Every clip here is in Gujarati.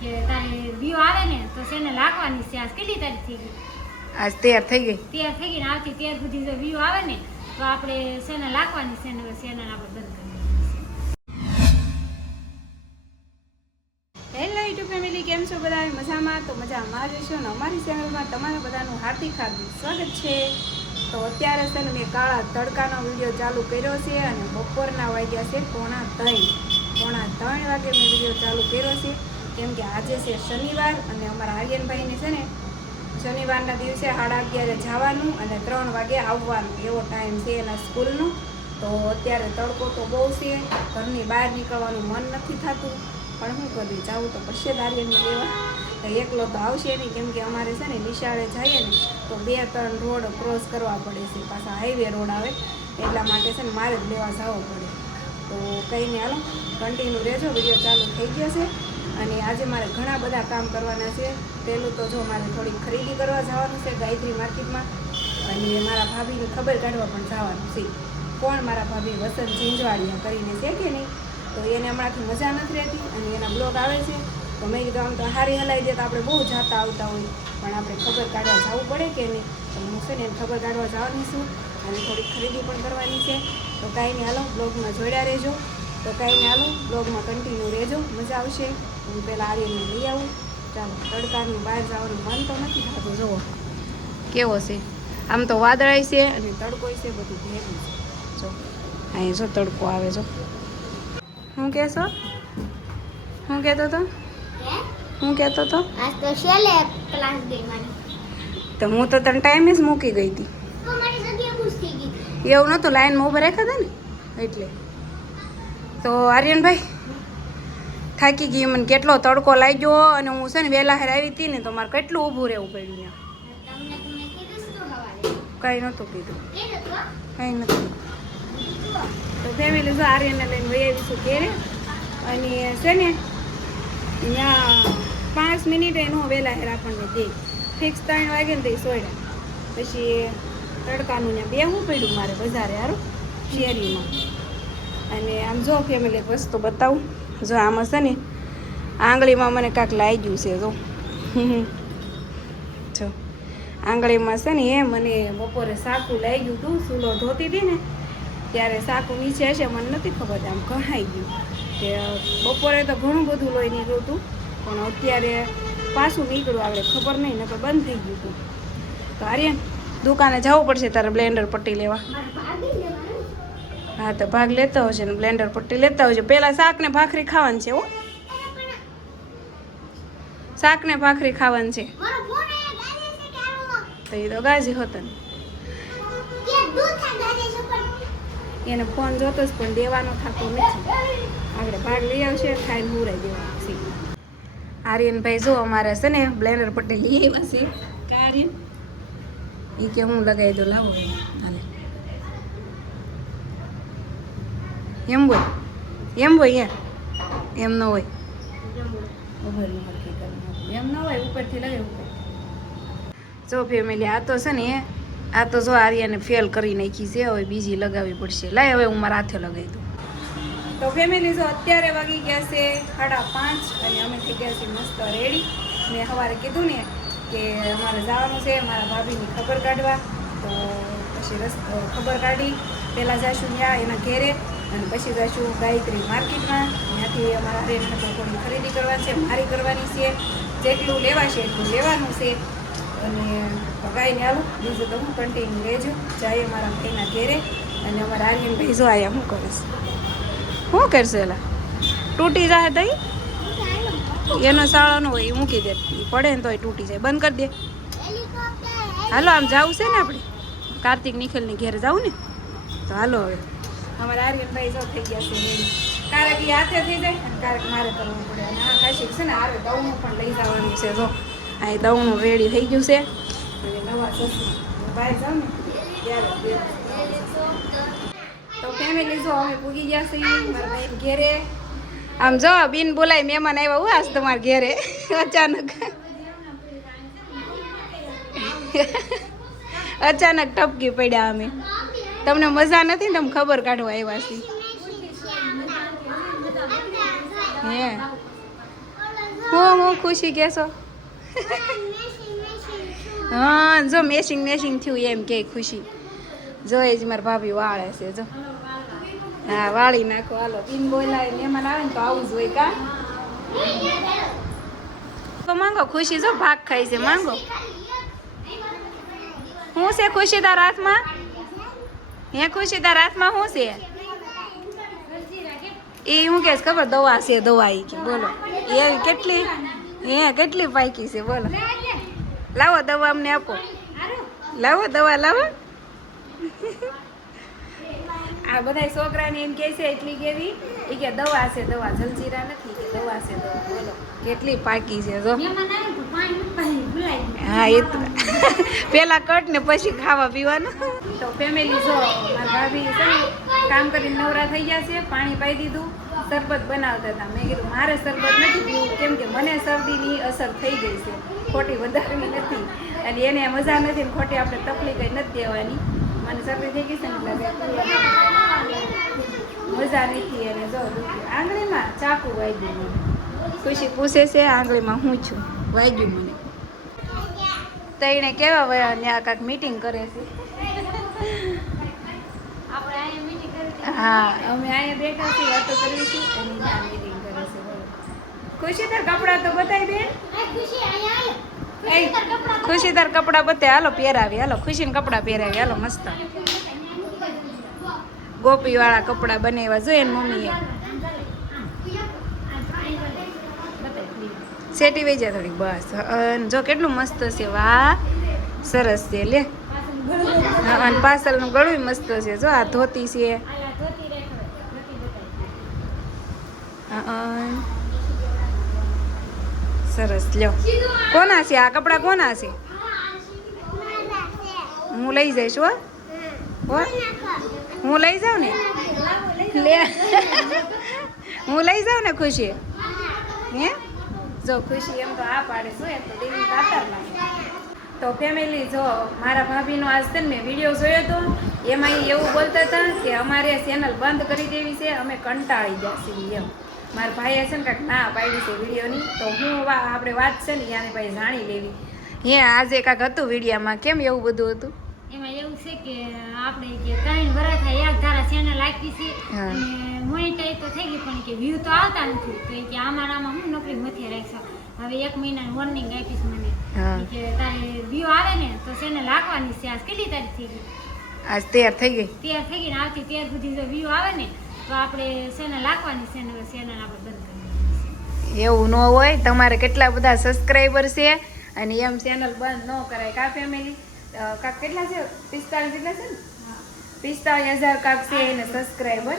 કે તારે વ્યૂ આવે ને તો ચેનલ રાખવાની છે. આજ કેટલી તારીખ થઈ ગઈ? આજ તૈયાર થઈ ગઈ. તૈયાર થઈ ગઈ ને આવતી 13 સુધી જો વ્યૂ આવે ને તો આપણે ચેનલ રાખવાની છે ને ચેનલ આપણે બંધ કરી દેવાની છે. હેલો યુટ્યુબ ફેમિલી, કેમ છો બધા? મજામાં? તો મજામાં જ છો ને. અમારી ચેનલમાં તમારા બધાનું હાર્દિક સ્વાગત છે. તો અત્યારે છે ને મેં કાળા તડકાનો વિડીયો ચાલુ કર્યો છે અને બપોરના વાગ્યા છે પોણા 3 વાગે મેં વિડીયો ચાલુ કર્યો છે. કેમ કે આજે છે શનિવાર અને અમારા આર્યનભાઈને છે ને શનિવારના દિવસે 11:30 જવાનું અને 3 વાગે આવવાનું એવો ટાઈમ છે એના સ્કૂલનો. તો અત્યારે તડકો તો બહુ છે, ઘરની બહાર નીકળવાનું મન નથી થતું, પણ શું કરવું, જવું તો પડશે આર્યનને લેવા. તો એકલો તો આવશે નહીં, કેમ કે અમારે છે ને નિશાળે જઈએ ને તો 2-3 રોડ ક્રોસ કરવા પડે છે, પાછા હાઈવે રોડ આવે, એટલા માટે છે ને મારે જ લેવા જવું પડે. તો કંઈ નહીં, હાલો કન્ટિન્યુ રહેજો, વિડીયો ચાલુ થઈ ગયો છે. અને આજે મારે ઘણા બધા કામ કરવાના છે. પહેલું તો જો મારે થોડીક ખરીદી કરવા જવાનું છે ગાયત્રી માર્કેટમાં, અને મારા ભાભીની ખબર કાઢવા પણ જવાનું છે. કોણ મારા ભાભી? વસંત ઝીંઝવાડિયા કરીને છે કે નહીં, તો એને હમણાંથી મજા નથી રહેતી અને એના બ્લોગ આવે છે. તો મેં કીધું આમ તો હારી હલાવી દે તો આપણે બહુ જાતા આવતા હોય, પણ આપણે ખબર કાઢવા જવું પડે કે નહીં. તો હું છે ને એને ખબર કાઢવા જવાની છું અને થોડીક ખરીદી પણ કરવાની છે. તો કાંઈ નહીં, હાલો બ્લોગમાં જોડ્યા રહેજો. તો કાંઈ નહીં, હાલો બ્લોગમાં કન્ટિન્યુ રહેજો, મજા આવશે. હું પહેલાં આર્યનને લઈ આવું. ચાલો, તડકાનું બહાર જવાનું મન તો નથી થતું. જુઓ કેવો છે, આમ તો વાદળાય છે અને તડકોય છે, બધું ભેગું છે. જો અહીં જો તડકો આવે. જો શું કહેશો? શું કહેતો હતો? શું કહેતો હતો? આજ તો શેલે ક્લાસ ગઈ મારી. તો હું તો તને ટાઈમે જ મૂકી ગઈ હતી. તો મારી જગ્યા બુસ થઈ ગઈ. એવું નહોતું, લાઈનમાં ઊભા રાખ્યા હતા ને એટલે. તો આર્યનભાઈ થાકી ગઈ, મને કેટલો તડકો લાગ્યો અને હું છે ને વહેલા હેર આવી હતી ને તો મારે કેટલું ઊભું રહેવું પડ્યું ત્યાં. તમને કીધું શું હવારે? કંઈ નહોતું કીધું, કીધું તો? કંઈ નથી. તો ફેમિલી જો આર્યનને લઈને વહી આવીશું ઘેરે, અને છે ને ત્યાં 5 મિનિટે નો વહેલા હેર આપણને દે. ફિક્સ 3 વાગે ને તે સોયડા. પછી તડકાનું ત્યાં બેહવું પડ્યું મારે બજારે હારું શેરીમાં. અને આમ જો ફેમિલી વસ્તુ બતાવું, જો આમાં છે ને આંગળીમાં મને કાંક લાગ્યું છે. જો આંગળીમાં છે ને એ મને બપોરે સાકું લાગ્યું હતું, સૂલો ધોતી હતી ને ત્યારે સાકું નીચે હશે, મને નથી ખબર, આમ કહાઈ ગયું. કે બપોરે તો ઘણું બધું લોહી નીકળ્યું હતું, પણ અત્યારે પાછું નીકળ્યું આપણે ખબર નહીં, નકર બંધ થઈ ગયું હતું. તો આર્યન દુકાને જવું પડશે તારે બ્લેન્ડર પટ્ટી લેવા. હા તો ભાગ લેતા હશે ને બ્લેન્ડર પટ્ટી લેતા હશે. પહેલાં શાકને ભાખરી ખાવાની છે. હો, શાકને ભાખરી ખાવાની છે. મારો ફોન અહીંયા ગાજે છે કે આમાં? તો એ તો ગાજી હોતા ને કે દૂધ થા ગાજે છે પણ એને ફોન જોતો જ પણ દેવાનો થતો નથી. આપણે ભાગ લઈ આવશે, ખાઈને હુરાઈ દેવાનું છે. આર્યનભાઈ જો અમારે છે ને બ્લેન્ડર પટ્ટી લઈ આવ્યા છે. આર્યન એ કે હું લગાવી દઉં, લાવો હાલે. એમ બોય, એમ બોય, એમ ન હોય, એમ ન હોય, ઉપરથી લગાવી ઉપર. જો ફેમિલી આ તો છે ને આ તો જો આર્યાને ફેલ કરી નાખી છે, હવે બીજી લગાવવી પડશે. લાય હવે હું મારા હાથે લગાવી દઉં. તો ફેમિલી જો અત્યારે વાગી ગયા છે 5:30 અને અમે થઈ ગયા છીએ મસ્ત રેડી. મેં સવારે કીધું ને કે અમારે જવાનું છે મારા ભાભીની ખબર કાઢવા, તો પછી ખબર કાઢી પહેલાં જઈશું ત્યાં એના ઘેરે, અને પછી જઈશું ગાયત્રી માર્કેટમાં. ત્યાંથી અમારા રેટ થોડી ખરીદી કરવાની છે, મારી કરવાની છે, જેટલું લેવાશે એટલું લેવાનું છે. અને ગાઈને આવું બીજું તો હું કન્ટિન્યુ રહેજો. જાય મારા ભાઈના ઘેરે, અને અમારા આર્યનભાઈ જો આયા શું કરે છે, શું કરશે? એલા તૂટી જાય તો એનો સાળો ન હોય, એ મૂકી દે, એ પડે ને તો એ તૂટી જાય. બંધ કરી દે. હેલિકોપ્ટર હાલો આમ જવું છે ને આપણે કાર્તિક નિખિલની ઘેરે જવું ને, તો હાલો હવે અમારા આર્યનભાઈ જો થઈ ગયા છે રેડી. કારક એ હાથે થઈ જાય અને કારક મારે કરવું પડે. અને આ ખાસી છે ને આવે દવનું પણ લઈ જવાનું છે. જો આ દવનું રેડી થઈ ગયું છે, અને નવા સસું બહાર જાઉં ને ત્યારે. તો ફેમિલી જો અમે પૂગી ગયા છીએ મારા ભાઈ ઘેરે. આમ જો બિન બોલાય મહેમાન આવ્યા હું આજ તમારા ઘેરે અચાનક અચાનક ટપકી પડ્યા અમે. તમને મજા નથી ને તમે ખબર કાઢવા આવ્યા છીએ. હે હું ખુશી કહેશો હા જો મેશિંગ થયું એમ કે ખુશી જો એ જ મારા ભાભી વાળે છે જો હા વાળી નાખો હાલો પિન બોલાય મહેમાન આવે ને તો આવું જ હોય કા તો માંગો ખુશી જો ભાગ ખાય છે માંગો શું છે ખુશી તારા હાથમાં હે ખુશી તારા હાથમાં શું છે એ હું કે ખબર દવા છે દવા એ કે બોલો એવી કેટલી પાકી છે બોલો લાવો દવા અમને આપો લાવો દવા લાવો આ બધા છોકરાને એમ કહે છે એટલી કેવી એ કે દવા છે દવા જલજીરા નથી કે દવા છે દવા બોલો કેટલી પાકી છે જો હા એ તો પેલા કટ ને પછી ખાવા પીવાનું તો ફેમિલી જો મારા ભાભી છે ને કામ કરીને નવરા થઈ ગયા છે પાણી પાઈ દીધું શરબત બનાવતા હતા મેં કીધું મારે શરબત નથી પીવું કેમ કે મને શરદીની અસર થઈ ગઈ છે ખોટી વધારવી નથી અને એને મજા નથી ને ખોટી આપણે તકલીફ કંઈ નથી દેવાની મને શરદી થઈ ગઈ છે ને મજા નથી એને જો આંગળીમાં ચાકુ વાગ્યું મને ખુશી પૂછે છે આંગળીમાં હું છું વાગ્યું મને તો એને કેવા વયા ત્યાં કાંઈક મીટિંગ કરે છે હા અમે અહીંયા બેઠા છીએ વાતો કરીએ છીએ અને ત્યાં મીટિંગ કરે છે બોલો ખુશી તાર કપડાં તો બતાવી દે ખુશી તાર કપડાં બતાવે હાલો પહેરાવી હાલો ખુશીને કપડાં પહેરાવી હાલો મસ્ત ગોપી વાળા કપડાં બનાવ્યા જોઈએ ને મમ્મીએ સેટી વહી જાય થોડીક બસ જો કેટલું મસ્ત છે વાહ સરસ છે લે અને પાછળનું ગળું મસ્ત છે જો આ ધોતી છે સરસ લ્યો કોના છે આ કપડાં કોના છે હું લઈ જઈશ હો હું લઈ જાઉં ને લે હું લઈ જાઉં ને ખુશી હે જો ખુશી એમ તો આ પાડે શું એમ તો દેવી કાતર લાગે તો ફેમિલી જો મારા ભાભીનો આજ છે ને મેં વિડીયો જોયો હતો એમાં એવું બોલતા હતા કે અમારે ચેનલ બંધ કરી દેવી છે અમે કંટાળી ગયા છીએ એમ મારા ભાઈએ છે ને કાંઈક ના પાડી છે વિડીયોની તો હું આપણે વાત છે ને યાની ભાઈ જાણી લેવી હે આજે કાંઈક હતું વિડીયામાં કેમ એવું બધું હતું એમાં એવું છે કે આપણે કે 3 વર્ષ થાય એક ધારા ચેનલ આપી છે અને મોનિટાઈઝ તો થઈ ગઈ પણ કે વ્યૂ તો આવતા નથી તો કે આમાં હું નોકરી નથી રાખશો હવે 1 મહિનાની વોર્નિંગ આપીશ મને કે તારે વ્યૂ આવે ને તો ચેનલ રાખવાની છે આજ કેટલી તારીખ થઈ ગઈ આજ 13 થઈ ગઈ ને આવતી 13 સુધી જો વ્યૂ આવે ને તો આપણે ચેનલ રાખવાની ચેનલ આપણે બંધ કરી એવું ન હોય તમારે કેટલા બધા સબસ્ક્રાઈબર છે અને એમ ચેનલ બંધ ન કરાય કા ફેમિલી કાક કેટલા છે 45 જેટલા છે ને 45,000 કાક છે એને સબસ્ક્રાઈબર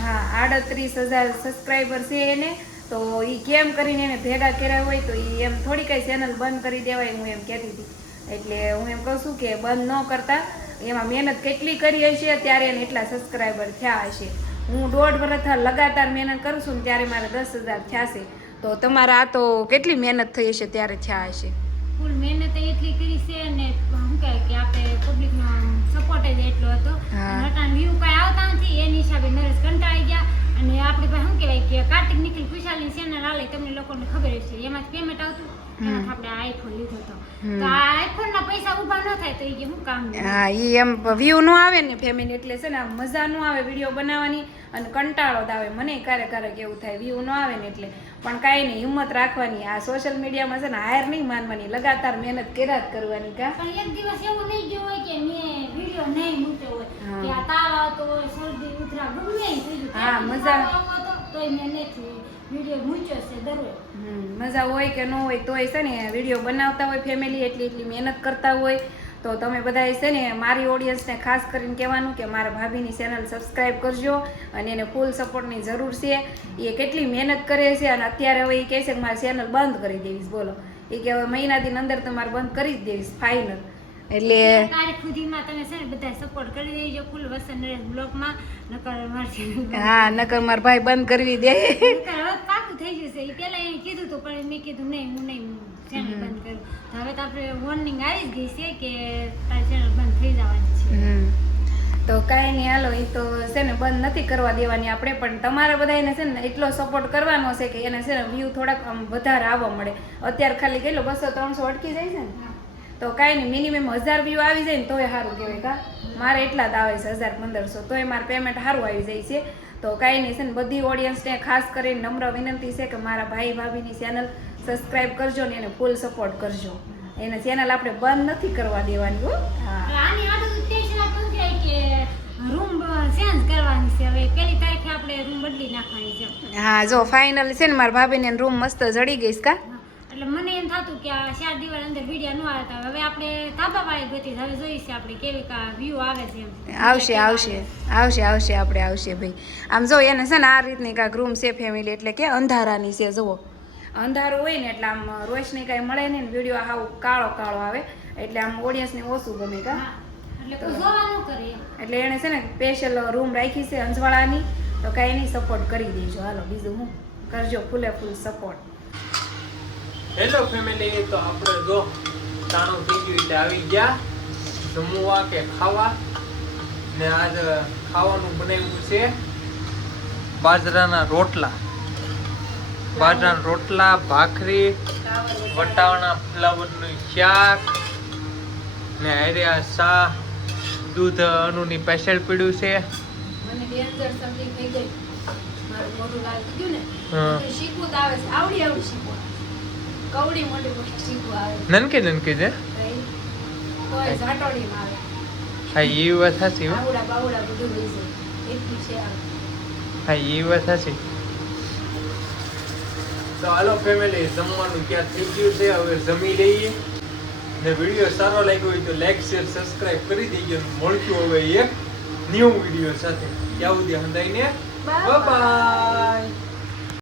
હા 38,000 સબસ્ક્રાઈબર છે એને તો એ કેમ કરીને એને ભેગા કર્યા હોય તો એ એમ થોડી કઈ ચેનલ બંધ કરી દેવાય હું એમ કહેતી હતી એટલે હું એમ કહું છું કે બંધ ન કરતા એમાં મહેનત કેટલી કરી હશે ત્યારે એને એટલા સબસ્ક્રાઈબર થયા હશે હું 1.5 વર્ષ લગાતાર મહેનત કરું છું ને ત્યારે મારે 10,000 થયા છે તો તમારા આ તો કેટલી મહેનત થઈ હશે ત્યારે થયા હશે ફૂલ મહેનત એટલી કરી છે અને શું કહે કે આપણે પબ્લિકનો સપોર્ટ જ એટલો હતો નટાણ વ્યૂ કાંઈ આવતા નથી એની હિસાબે નરેશ કંટાળી ગયા અને આપણે પાસે શું કહેવાય કે કાર્તિક નિખિલ ખુશાલની ચેનલ આલે તમને લોકોને ખબર હશે એમાંથી પેમેન્ટ આવતું એમાંથી આપણે આઈફોન લીધો હતો તો આ આઈફોનના પૈસા ઊભા ન થાય તો એ કે શું કામ હા એ એમ વ્યૂ ન આવે ને ફેમિલી એટલે છે ને મજા ન આવે વિડીયો બનાવવાની અને કંટાળો જ આવે મને ક્યારેક એવું થાય વ્યૂ ન આવે ને એટલે પણ કાંઈ નહીં હિંમત રાખવાની આ સોશિયલ મીડિયામાં છે ને હાર નહીં માનવાની લગાતાર મહેનત કર્યા જ કરવાની કા પણ એક દિવસ એવું નહીં ગયો હોય કે મેં વિડીયો નહીં મૂક્યો હોય કે આ તાવ આવતો હોય શરદી ઉધરા ગમે થઈ ગયું હા મજા તોય મેં નથી વિડીયો મૂક્યો છે દરરોજ મજા હોય કે ન હોય તોય છે ને વિડીયો બનાવતા હોય ફેમિલી એટલી મહેનત કરતા હોય તો તમે બધા છે ને મારી ઓડિયન્સને ખાસ કરીને કહેવાનું કે મારા ભાભીની ચેનલ સબસ્ક્રાઈબ કરજો અને એને ફૂલ સપોર્ટની જરૂર છે એ કેટલી મહેનત કરે છે અને અત્યારે હવે એ કહે છે કે મારી ચેનલ બંધ કરી દેવીશ બોલો એ કે હવે મહિનાથી અંદર તમારે બંધ કરી જ દેવીશ ફાઇનલ એટલે તારીખ સુધીમાં તમે છે ને બધા સપોર્ટ કરી દેજો ફૂલ વસન નરેશ બ્લોગમાં નકર મારશે હા નકર મારા ભાઈ બંધ કરવી દે હવે પાકું થઈ જશે એ પહેલા એને કીધું તો પણ મેં કીધું નહીં હું નહીં ચેનલ બંધ કરું હવે તો આપણે વોર્નિંગ આવી જ ગઈ છે કે તારી ચેનલ બંધ થઈ જવાની છે તો કાંઈ નહીં, હાલો એ તો છે ને બંધ નથી કરવા દેવાની આપણે, પણ તમારે બધાને છે ને એટલો સપોર્ટ કરવાનો છે કે એને છે ને વ્યૂ થોડાક આમ વધારે આવવા મળે. અત્યારે ખાલી કેટલો 200-300 અટકી જાય છે ને, તો કાંઈ નહીં, મિનિમમ 1000 વ્યૂ આવી જાય ને તોય સારું કહેવાય. કા મારે એટલા જ આવે છે 1000-1500, તોય મારે પેમેન્ટ સારું આવી જાય છે. તો કાંઈ નહીં છે ને, બધી ઓડિયન્સને ખાસ કરીને નમ્ર વિનંતી છે કે મારા ભાઈ ભાભીની ચેનલ સબસ્ક્રાઈબ કરજો ને એને ફૂલ સપોર્ટ કરજો. એને ચેનલ આપણે બંધ નથી કરવા દેવાની હો. હા, આની આટલું ટેન્શન આપણું છે કે રૂમ ચેન્જ કરવાની છે. હવે પેલી તારીખે આપણે રૂમ બદલી નાખવાની છે. હા જો ફાઇનલ છે ને મારા ભાભીને રૂમ મસ્ત જડી ગઈ છે. કા એટલે મને એમ થતું કે આ 4 દિવસ અંદર વિડીયો ન આવતા, હવે આપણે ધાબા વાળી ગતિ હવે જોઈશે આપણે કેવી કા વ્યૂ આવે છે એમ. આવશે આપણે આવશે ભાઈ. આમ જો એને છે ને આ રીતની કાંઈક રૂમ છે ફેમિલી, એટલે કે અંધારાની છે. જુઓ અંધારું હોય ને એટલે આમ રોશની કાંઈ મળે નહીં ને વિડીયો હાવ કાળો કાળો આવે, એટલે આમ ઓડિયન્સને ઓછું ગમે. કા એટલે કોઈ જોવા ન કરે એમ. એટલે એણે છે ને સ્પેશિયલ રૂમ રાખી છે અંજવાળાની. તો કાંઈ નહીં, સપોર્ટ કરી દેજો. હાલો બીજું હું કરજો ફૂલે ફૂલ સપોર્ટ. હેલો ફેમિલી, તો આપણે જો તાણું થઈ ગયું એટલે આવી ગયા જમવા કે ખાવા. ને આજ ખાવાનું બનાવ્યું છે બાજરાના રોટલા, ભાખરી, વટાણા ફ્લાવરનું શાક ને હારે આ શા દૂધ અનુની પેશલ પીડ્યું છે. મને ડેન્જર સમથિંગ થઈ ગઈ, મારું મોઢું લાલ થઈ ગયું ને. હા. તો શીખવું તો આવે છે, આવડી શીખવું, કવડી મોટી શીખવું આવે. નનકી છે. કોઈ ઝાટોડીમાં આવે, હા એ વાત સાચી હો. આવડા બાવડા બધું હોય છે, એટલું છે આવે. હા એ વાત સાચી. તો હાલો ફેમિલી, જમવાનું ક્યાં થઈ ગયું છે, હવે જમી લઈએ. ને વિડીયો સારો લાગ્યો હોય તો લાઈક શેર સબસ્ક્રાઇબ કરી દેજો. મળશું હવે એક ન્યૂ વિડીયો સાથે. ત્યાં સુધી હંધાઈને બાય બાય.